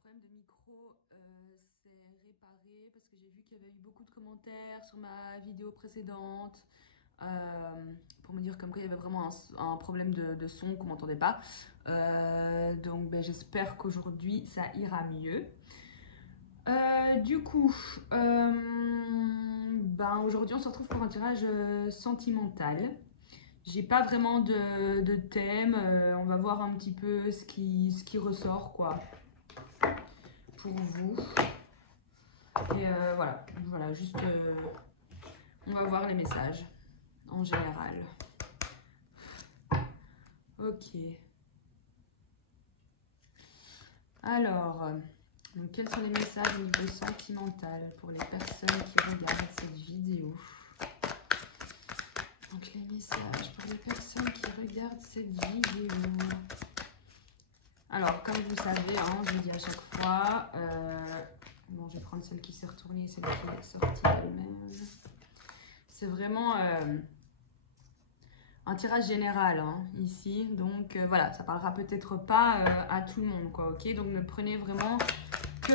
problème de micro s'est réparé parce que j'ai vu qu'il y avait eu beaucoup de commentaires sur ma vidéo précédente pour me dire comme quoi il y avait vraiment un problème de son, qu'on m'entendait pas. Donc j'espère qu'aujourd'hui ça ira mieux. Du coup, aujourd'hui on se retrouve pour un tirage sentimental. J'ai pas vraiment de thème, on va voir un petit peu ce qui ressort quoi pour vous. Et voilà, juste on va voir les messages en général. Ok. Alors, donc quels sont les messages au niveau sentimental pour les personnes qui regardent cette vidéo? Donc les messages pour les personnes qui regardent cette vidéo. Alors, comme vous savez, je le dis à chaque fois, bon, je vais prendre celle qui s'est retournée, celle qui est sortie elle-même. C'est vraiment un tirage général ici, donc voilà, ça parlera peut-être pas à tout le monde, quoi, ok? Donc ne prenez vraiment que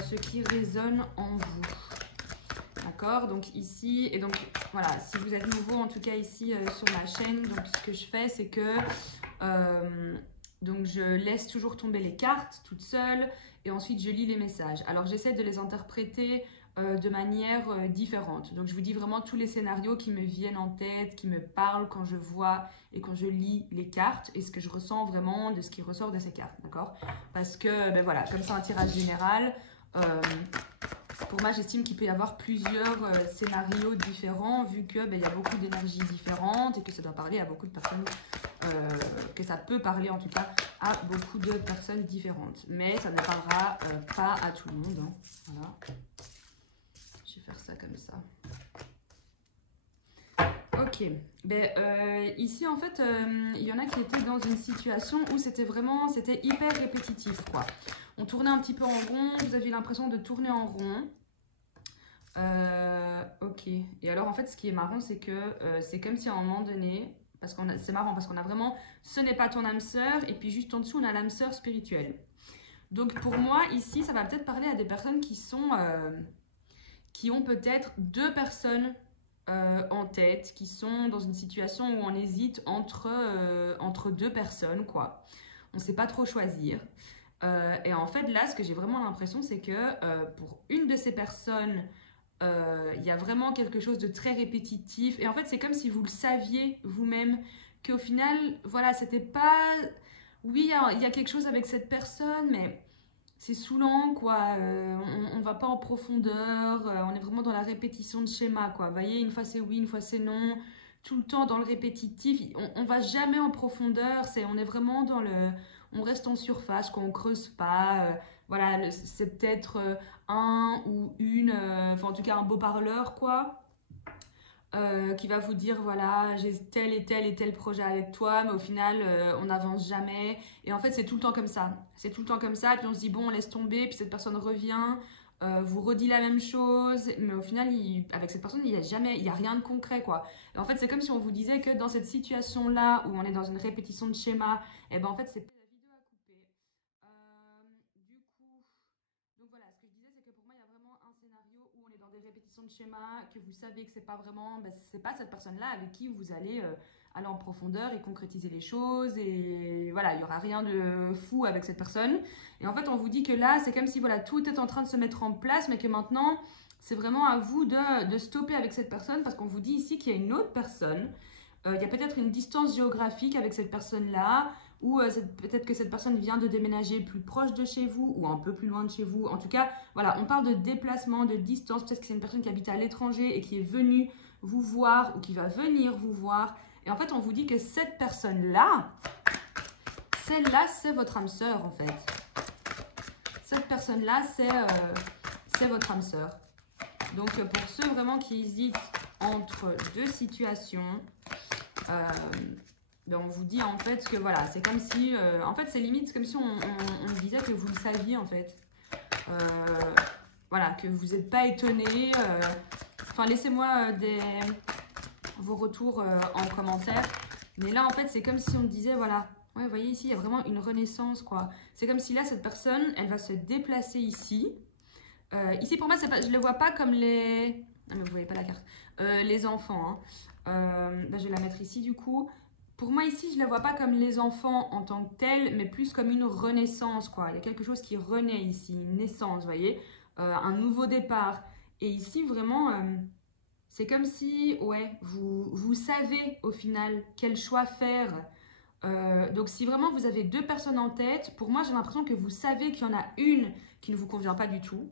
ce qui résonne en vous, d'accord? Donc ici, et donc voilà, si vous êtes nouveau en tout cas ici sur ma chaîne, donc ce que je fais, c'est que donc je laisse toujours tomber les cartes toute seule et ensuite je lis les messages. Alors j'essaie de les interpréter de manière différente. Donc je vous dis vraiment tous les scénarios qui me viennent en tête, qui me parlent quand je vois et quand je lis les cartes et ce que je ressens vraiment de ce qui ressort de ces cartes, d'accord? Parce que voilà, comme c'est un tirage général, pour moi j'estime qu'il peut y avoir plusieurs scénarios différents vu que il y a beaucoup d'énergies différentes et que ça doit parler à beaucoup de personnes, que ça peut parler en tout cas à beaucoup de personnes différentes. Mais ça ne parlera pas à tout le monde, voilà. Je vais faire ça comme ça. Ok. Ici, en fait, il y en a qui étaient dans une situation où c'était hyper répétitif, quoi. On tournait un petit peu en rond, vous aviez l'impression de tourner en rond. Ok. Et alors, en fait, ce qui est marrant, c'est que c'est comme si à un moment donné, c'est marrant parce qu'on a vraiment « ce n'est pas ton âme sœur » et puis juste en dessous, on a l'âme sœur spirituelle. Donc, pour moi, ici, ça va peut-être parler à des personnes qui ont peut-être deux personnes en tête, qui sont dans une situation où on hésite entre deux personnes, quoi. On ne sait pas trop choisir. Et en fait, là, ce que j'ai vraiment l'impression, c'est que pour une de ces personnes, il y a vraiment quelque chose de très répétitif. Et en fait, c'est comme si vous le saviez vous-même, qu'au final, voilà, c'était pas... Oui, il y a quelque chose avec cette personne, mais c'est saoulant, quoi. On va pas en profondeur, on est vraiment dans la répétition de schéma, quoi. Vous voyez, une fois c'est oui, une fois c'est non, tout le temps dans le répétitif. On va jamais en profondeur, on est vraiment dans le... On reste en surface, quoi, on creuse pas. Voilà, c'est peut-être un ou une, enfin en tout cas un beau parleur, quoi. Qui va vous dire voilà j'ai tel et tel projet avec toi mais au final on n'avance jamais et en fait c'est tout le temps comme ça et puis on se dit bon on laisse tomber puis cette personne revient vous redit la même chose mais au final avec cette personne il y a rien de concret quoi et en fait c'est comme si on vous disait que dans cette situation là où on est dans une répétition de schéma et ben en fait c'est la vidéo à couper. Du coup donc voilà, ce que je disais, c'est que pour moi, il y a vraiment un scénario où on est dans des répétitions de schémas, que vous savez que c'est pas vraiment, c'est pas cette personne-là avec qui vous allez aller en profondeur et concrétiser les choses. Et voilà, il y aura rien de fou avec cette personne. Et en fait, on vous dit que là, c'est comme si voilà, tout est en train de se mettre en place, mais que maintenant, c'est vraiment à vous de stopper avec cette personne parce qu'on vous dit ici qu'il y a une autre personne. Il y a peut-être une distance géographique avec cette personne-là, ou peut-être que cette personne vient de déménager plus proche de chez vous ou un peu plus loin de chez vous. En tout cas, voilà, on parle de déplacement, de distance. Peut-être que c'est une personne qui habite à l'étranger et qui est venue vous voir ou qui va venir vous voir. Et en fait, on vous dit que cette personne-là, celle-là, c'est votre âme sœur, en fait. Cette personne-là, c'est votre âme sœur. Donc, pour ceux vraiment qui hésitent entre deux situations, on vous dit en fait que voilà, c'est comme si, en fait c'est limite comme si on disait que vous le saviez en fait. Voilà, que vous n'êtes pas étonné. Enfin, laissez-moi vos retours en commentaire. Mais là en fait c'est comme si on disait voilà, Ouais, vous voyez ici, il y a vraiment une renaissance, quoi. C'est comme si là, cette personne, elle va se déplacer ici. Ici, pour moi, pas, je ne le vois pas comme les... Non, mais vous voyez pas la carte. Les enfants, hein. Bah, je vais la mettre ici, du coup. Pour moi, ici, je ne la vois pas comme les enfants en tant que tels, mais plus comme une renaissance, quoi. Il y a quelque chose qui renaît ici, une naissance, vous voyez. Un nouveau départ. Et ici, vraiment, c'est comme si, ouais, vous savez, au final, quel choix faire. Donc, si vraiment vous avez deux personnes en tête, pour moi, j'ai l'impression que vous savez qu'il y en a une qui ne vous convient pas du tout.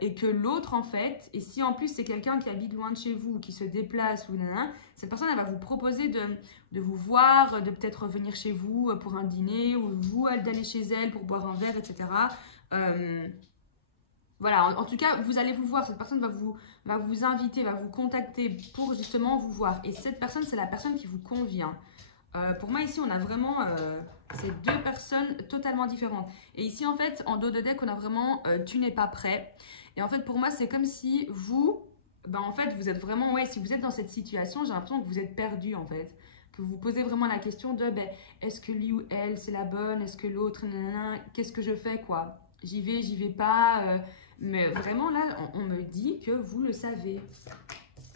Et que l'autre en fait, et si en plus c'est quelqu'un qui habite loin de chez vous, qui se déplace ou nanana, cette personne elle va vous proposer de vous voir, de peut-être venir chez vous pour un dîner ou vous d'aller chez elle pour boire un verre, etc. Voilà, en tout cas vous allez vous voir, cette personne va vous inviter, va vous contacter pour justement vous voir, et cette personne c'est la personne qui vous convient. Pour moi, ici, on a vraiment ces deux personnes totalement différentes. Et ici, en fait, en dos de deck, on a vraiment tu n'es pas prêt. Et en fait, pour moi, c'est comme si vous, ben, en fait, vous êtes vraiment, ouais, si vous êtes dans cette situation, j'ai l'impression que vous êtes perdu, en fait. Que vous vous posez vraiment la question de, ben, est-ce que lui ou elle, c'est la bonne? Est-ce que l'autre, qu'est-ce que je fais, quoi? J'y vais pas. Mais vraiment, là, on me dit que vous le savez.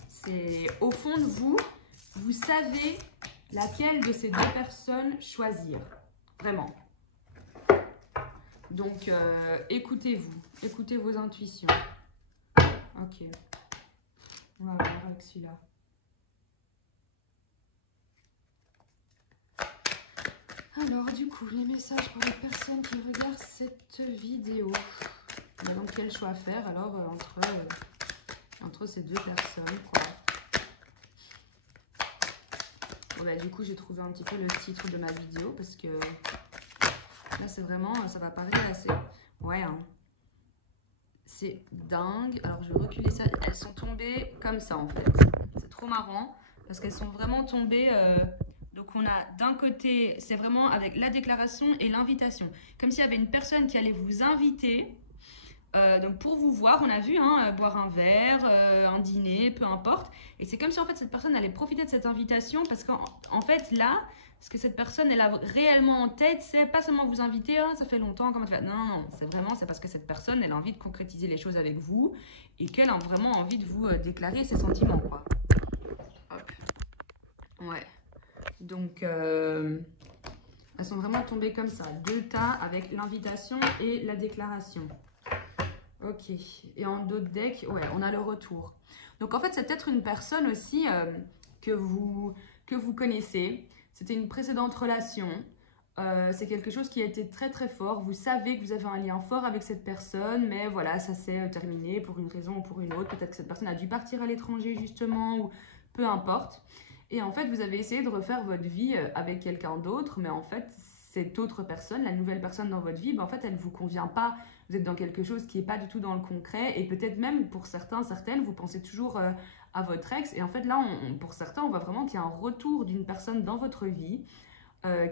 C'est au fond de vous, vous savez laquelle de ces deux personnes choisir. Vraiment. Donc, écoutez-vous. Écoutez vos intuitions. Ok. On va voir avec celui-là. Alors, du coup, les messages pour les personnes qui regardent cette vidéo. Donc, quel choix faire alors entre ces deux personnes, quoi. Bon, bah, du coup, j'ai trouvé un petit peu le titre de ma vidéo parce que là, c'est vraiment, ça va paraître assez... Ouais, hein. C'est dingue. Alors, je vais reculer ça. Elles sont tombées comme ça, en fait. C'est trop marrant parce qu'elles sont vraiment tombées... Donc, on a d'un côté, c'est vraiment avec la déclaration et l'invitation. Comme s'il y avait une personne qui allait vous inviter... donc pour vous voir, on a vu, hein, boire un verre, un dîner, peu importe. Et c'est comme si en fait cette personne allait profiter de cette invitation parce qu'en fait là, ce que cette personne elle a réellement en tête, c'est pas seulement vous inviter, oh, ça fait longtemps, comment tu vas. Non, non, c'est parce que cette personne elle a envie de concrétiser les choses avec vous et qu'elle a vraiment envie de vous déclarer ses sentiments, quoi. Hop. Ouais. Donc elles sont vraiment tombées comme ça, deux tas avec l'invitation et la déclaration. Ok, et en d'autres decks, ouais, on a le retour. Donc en fait, c'est peut-être une personne aussi que vous connaissez. C'était une précédente relation. C'est quelque chose qui a été très très fort. Vous savez que vous avez un lien fort avec cette personne, mais voilà, ça s'est terminé pour une raison ou pour une autre. Peut-être que cette personne a dû partir à l'étranger justement, ou peu importe. Et en fait, vous avez essayé de refaire votre vie avec quelqu'un d'autre, mais en fait, cette autre personne, la nouvelle personne dans votre vie, ben en fait, elle ne vous convient pas. Vous êtes dans quelque chose qui n'est pas du tout dans le concret. Et peut-être même pour certains, certaines, vous pensez toujours à votre ex. Et en fait, là, pour certains, on voit vraiment qu'il y a un retour d'une personne dans votre vie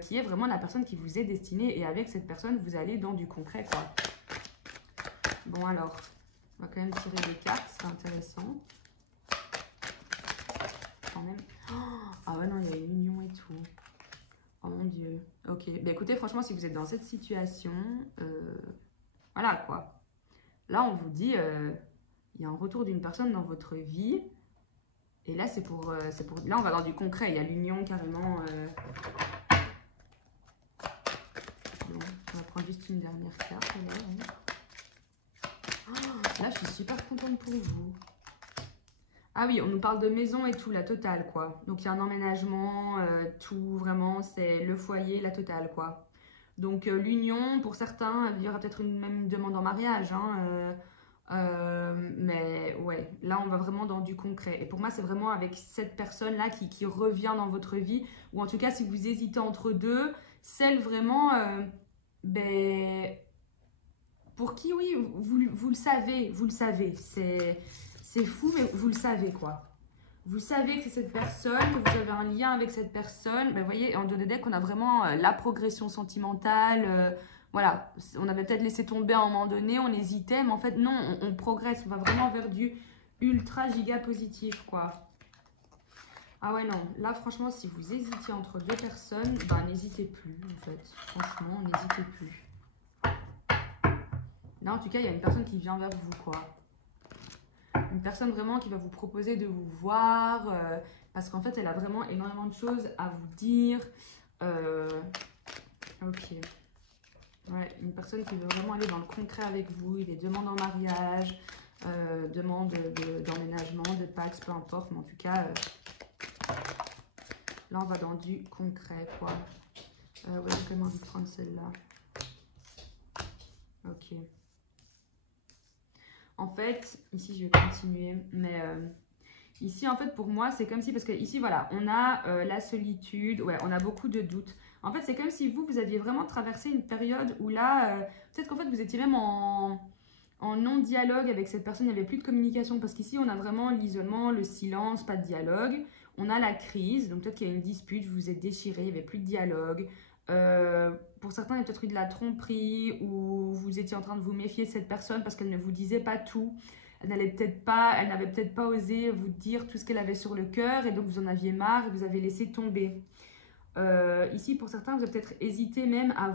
qui est vraiment la personne qui vous est destinée. Et avec cette personne, vous allez dans du concret, quoi. Bon, alors, on va quand même tirer des cartes. C'est intéressant. Quand même. Ah ouais, non, il y a une union et tout. Oh mon Dieu. Ok. Ben écoutez, franchement, si vous êtes dans cette situation... voilà, quoi. Là, on vous dit, il y a un retour d'une personne dans votre vie. Et là, c'est pour... Là, on va dans du concret. Il y a l'union, carrément. Bon, on va prendre juste une dernière carte. Là, je suis super contente pour vous. Ah oui, on nous parle de maison et tout, la totale, quoi. Donc, il y a un emménagement, tout, vraiment, c'est le foyer, la totale, quoi. Donc, l'union, pour certains, il y aura peut-être même une demande en mariage, hein, mais ouais, là, on va vraiment dans du concret. Et pour moi, c'est vraiment avec cette personne-là qui revient dans votre vie, ou en tout cas, si vous hésitez entre deux, celle vraiment, ben, pour qui, oui, vous le savez, c'est fou, mais vous le savez, quoi. Vous savez que c'est cette personne, que vous avez un lien avec cette personne. Ben, vous voyez, en dos de deck, on a vraiment la progression sentimentale. Voilà, on avait peut-être laissé tomber à un moment donné, on hésitait, mais en fait, non, on progresse. On va vraiment vers du ultra giga positif, quoi. Ah ouais, non. Là, franchement, si vous hésitiez entre deux personnes, bah n'hésitez plus, en fait. Franchement, n'hésitez plus. Là, en tout cas, il y a une personne qui vient vers vous, quoi. Une personne vraiment qui va vous proposer de vous voir, parce qu'en fait, elle a vraiment énormément de choses à vous dire. Ok. Ouais, une personne qui veut vraiment aller dans le concret avec vous, il est demande en mariage, demande d'emménagement, de Pax, peu importe, mais en tout cas, là on va dans du concret, quoi. Ouais, j'ai quand même envie de prendre celle-là. Ok. En fait, ici je vais continuer, mais ici en fait pour moi c'est comme si, parce que ici voilà, on a la solitude, ouais, on a beaucoup de doutes. En fait c'est comme si vous aviez vraiment traversé une période où là, peut-être qu'en fait vous étiez même en non-dialogue avec cette personne, il n'y avait plus de communication, parce qu'ici on a vraiment l'isolement, le silence, pas de dialogue. On a la crise, donc peut-être qu'il y a une dispute, vous vous êtes déchirés, il n'y avait plus de dialogue. Pour certains, il y a peut-être eu de la tromperie, ou vous étiez en train de vous méfier de cette personne parce qu'elle ne vous disait pas tout. Elle n'avait peut-être pas osé vous dire tout ce qu'elle avait sur le cœur, et donc vous en aviez marre et vous avez laissé tomber. Ici, pour certains, vous avez peut-être hésité même à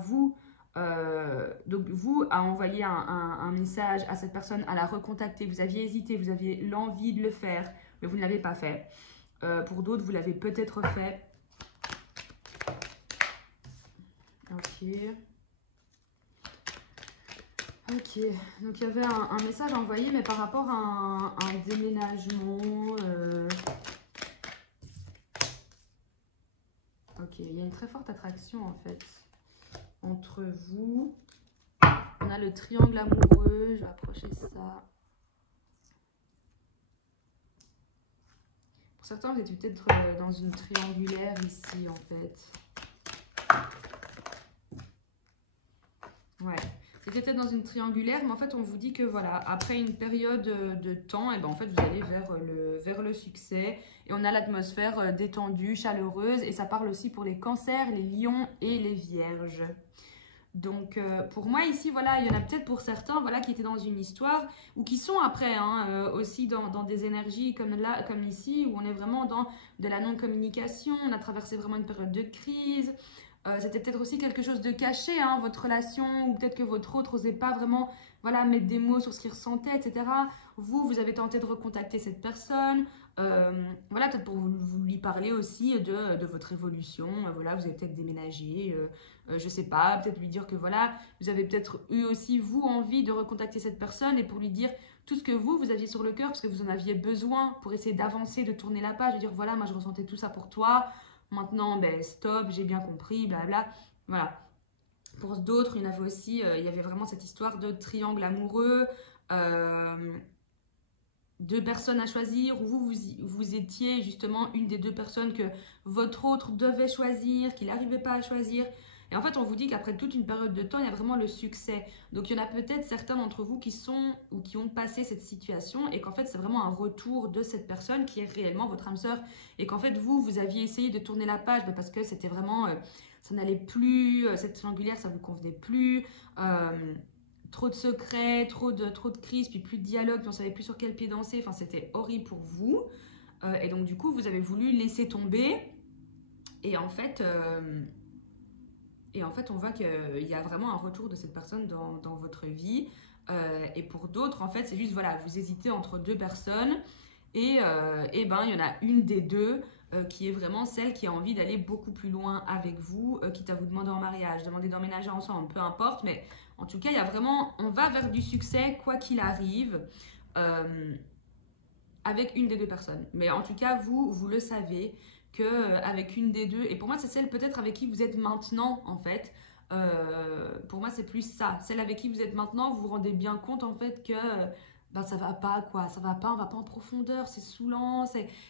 à envoyer un message à cette personne, à la recontacter. Vous aviez hésité, vous aviez l'envie de le faire, mais vous ne l'avez pas fait. Pour d'autres, vous l'avez peut-être fait. Ok. Ok, donc il y avait un message envoyé, mais par rapport à un déménagement. Ok, il y a une très forte attraction en fait entre vous. On a le triangle amoureux, je vais approcher ça. Pour certains, vous êtes peut-être dans une triangulaire ici en fait. Ouais, vous êtes peut-être dans une triangulaire, mais en fait on vous dit que voilà, après une période de temps, et ben en fait vous allez vers le succès. Et on a l'atmosphère détendue, chaleureuse, et ça parle aussi pour les cancers, les lions et les vierges. Donc pour moi ici, voilà, il y en a peut-être pour certains, voilà, qui étaient dans une histoire, ou qui sont après, hein, aussi dans des énergies comme là, comme ici, où on est vraiment dans de la non-communication, on a traversé vraiment une période de crise. C'était peut-être aussi quelque chose de caché, hein, votre relation, ou peut-être que votre autre n'osait pas vraiment, voilà, mettre des mots sur ce qu'il ressentait, etc. Vous avez tenté de recontacter cette personne, voilà, peut-être pour vous lui parler aussi de votre évolution. Voilà, vous avez peut-être déménagé, je sais pas, peut-être lui dire que voilà, vous avez peut-être eu aussi vous envie de recontacter cette personne, et pour lui dire tout ce que vous aviez sur le cœur, parce que vous en aviez besoin pour essayer d'avancer, de tourner la page, de dire voilà, moi je ressentais tout ça pour toi, maintenant ben stop, j'ai bien compris, blabla, voilà. Pour d'autres, il y en avait aussi, il y avait vraiment cette histoire de triangle amoureux, deux personnes à choisir, où vous étiez justement une des deux personnes que votre autre devait choisir, qu'il n'arrivait pas à choisir. Et en fait, on vous dit qu'après toute une période de temps, il y a vraiment le succès. Donc, il y en a peut-être certains d'entre vous qui sont ou qui ont passé cette situation, et qu'en fait, c'est vraiment un retour de cette personne qui est réellement votre âme sœur. Et qu'en fait, vous aviez essayé de tourner la page, parce que c'était vraiment, ça n'allait plus, cette triangulaire, ça vous convenait plus. Trop de secrets, trop de crises, puis plus de dialogue, puis on savait plus sur quel pied danser. Enfin, c'était horrible pour vous. Et donc, du coup, vous avez voulu laisser tomber. Et en fait, on voit qu'il y a vraiment un retour de cette personne dans votre vie. Et pour d'autres, en fait, c'est juste, voilà, vous hésitez entre deux personnes. Et ben, il y en a une des deux qui est vraiment celle qui a envie d'aller beaucoup plus loin avec vous, quitte à vous demander en mariage, demander d'emménager ensemble, peu importe. Mais en tout cas, il y a vraiment, on va vers du succès, quoi qu'il arrive, avec une des deux personnes. Mais en tout cas, vous le savez, qu'avec une des deux, et pour moi, c'est celle peut-être avec qui vous êtes maintenant, en fait. Pour moi, c'est plus ça. Celle avec qui vous êtes maintenant, vous vous rendez bien compte, en fait, que ben, ça va pas, quoi. Ça va pas, on va pas en profondeur, c'est saoulant,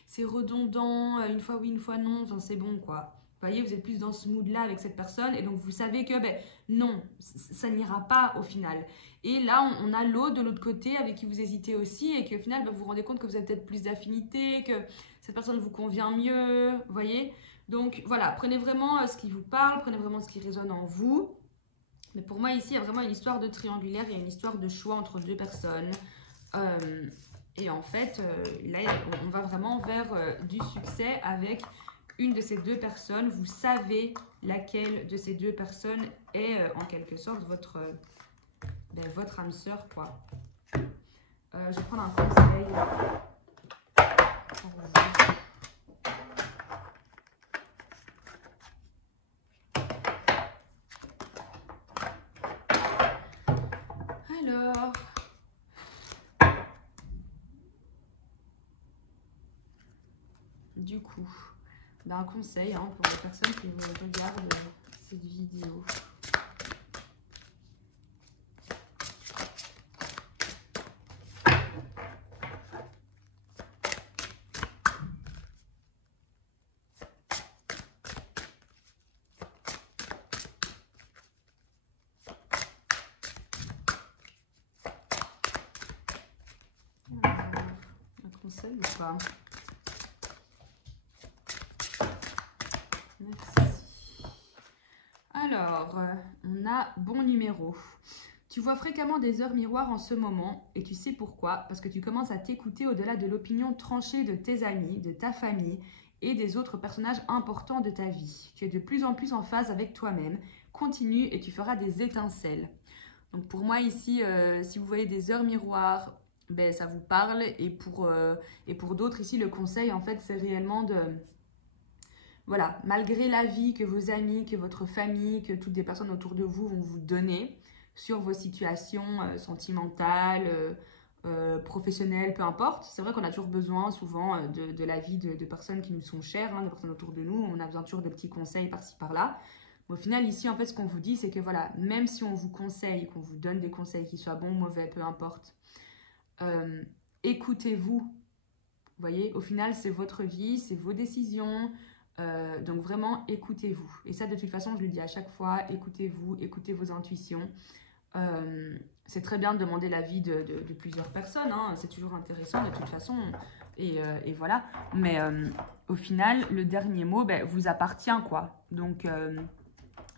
c'est redondant, une fois oui, une fois non, enfin, c'est bon, quoi. Vous voyez, vous êtes plus dans ce mood-là avec cette personne, et donc vous savez que, ben, non, ça n'ira pas au final. Et là, on a l'autre de l'autre côté avec qui vous hésitez aussi, et qu'au final, ben, vous vous rendez compte que vous avez peut-être plus d'affinité, que cette personne vous convient mieux, vous voyez. Donc voilà, prenez vraiment ce qui vous parle, prenez vraiment ce qui résonne en vous. Mais pour moi, ici, il y a vraiment une histoire de triangulaire, il y a une histoire de choix entre deux personnes. Et en fait, là, on va vraiment vers du succès avec une de ces deux personnes. Vous savez laquelle de ces deux personnes est en quelque sorte votre âme sœur, quoi. Je vais prendre un conseil pour vous. Alors, du coup, un conseil pour les personnes qui regardent cette vidéo. Un conseil ou pas? Merci. Alors, on a bon numéro. Tu vois fréquemment des heures miroirs en ce moment et tu sais pourquoi? Parce que tu commences à t'écouter au-delà de l'opinion tranchée de tes amis, de ta famille et des autres personnages importants de ta vie. Tu es de plus en plus en phase avec toi-même. Continue et tu feras des étincelles. Donc pour moi ici, si vous voyez des heures miroirs, ben, ça vous parle. Et pour d'autres ici, le conseil en fait, c'est réellement de... Voilà, malgré l'avis que vos amis, que votre famille, que toutes les personnes autour de vous vont vous donner sur vos situations sentimentales, professionnelles, peu importe. C'est vrai qu'on a toujours besoin souvent de l'avis de personnes qui nous sont chères, de personnes autour de nous. On a besoin toujours de petits conseils par-ci par-là. Au final, ici, en fait, ce qu'on vous dit, c'est que voilà, même si on vous conseille, qu'on vous donne des conseils qui soient bons, mauvais, peu importe, écoutez-vous. Vous voyez, au final, c'est votre vie, c'est vos décisions. Donc vraiment, écoutez-vous. Et ça, de toute façon, je le dis à chaque fois, écoutez-vous, écoutez vos intuitions. C'est très bien de demander l'avis de plusieurs personnes, c'est toujours intéressant de toute façon. Et voilà. Mais au final, le dernier mot vous appartient, quoi. Donc,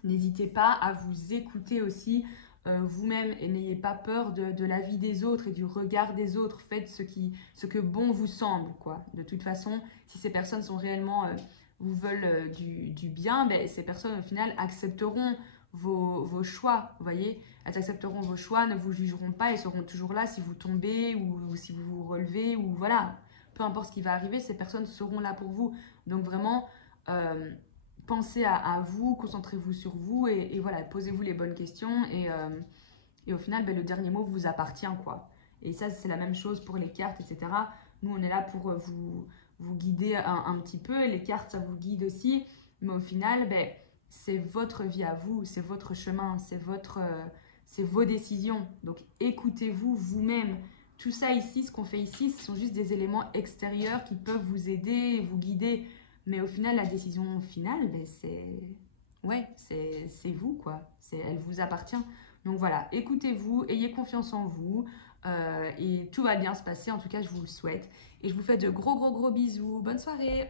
n'hésitez pas à vous écouter aussi vous-même et n'ayez pas peur de l'avis des autres et du regard des autres. Faites ce que bon vous semble, quoi. De toute façon, si ces personnes sont réellement... vous veulent du bien, ces personnes au final accepteront vos choix, vous voyez. Elles accepteront vos choix, ne vous jugeront pas et seront toujours là si vous tombez ou si vous vous relevez ou voilà. Peu importe ce qui va arriver, ces personnes seront là pour vous. Donc vraiment, pensez à vous, concentrez-vous sur vous et voilà, posez-vous les bonnes questions et au final, le dernier mot vous appartient, quoi. Et ça, c'est la même chose pour les cartes, etc. Nous, on est là pour vous guider un petit peu. Les cartes, ça vous guide aussi. Mais au final, c'est votre vie à vous, c'est votre chemin, c'est vos décisions. Donc, écoutez-vous vous-même. Tout ça ici, ce qu'on fait ici, ce sont juste des éléments extérieurs qui peuvent vous aider, vous guider. Mais au final, la décision finale, c'est vous, quoi. Elle vous appartient. Donc voilà, écoutez-vous, ayez confiance en vous et tout va bien se passer. En tout cas, je vous le souhaite. Et je vous fais de gros bisous. Bonne soirée!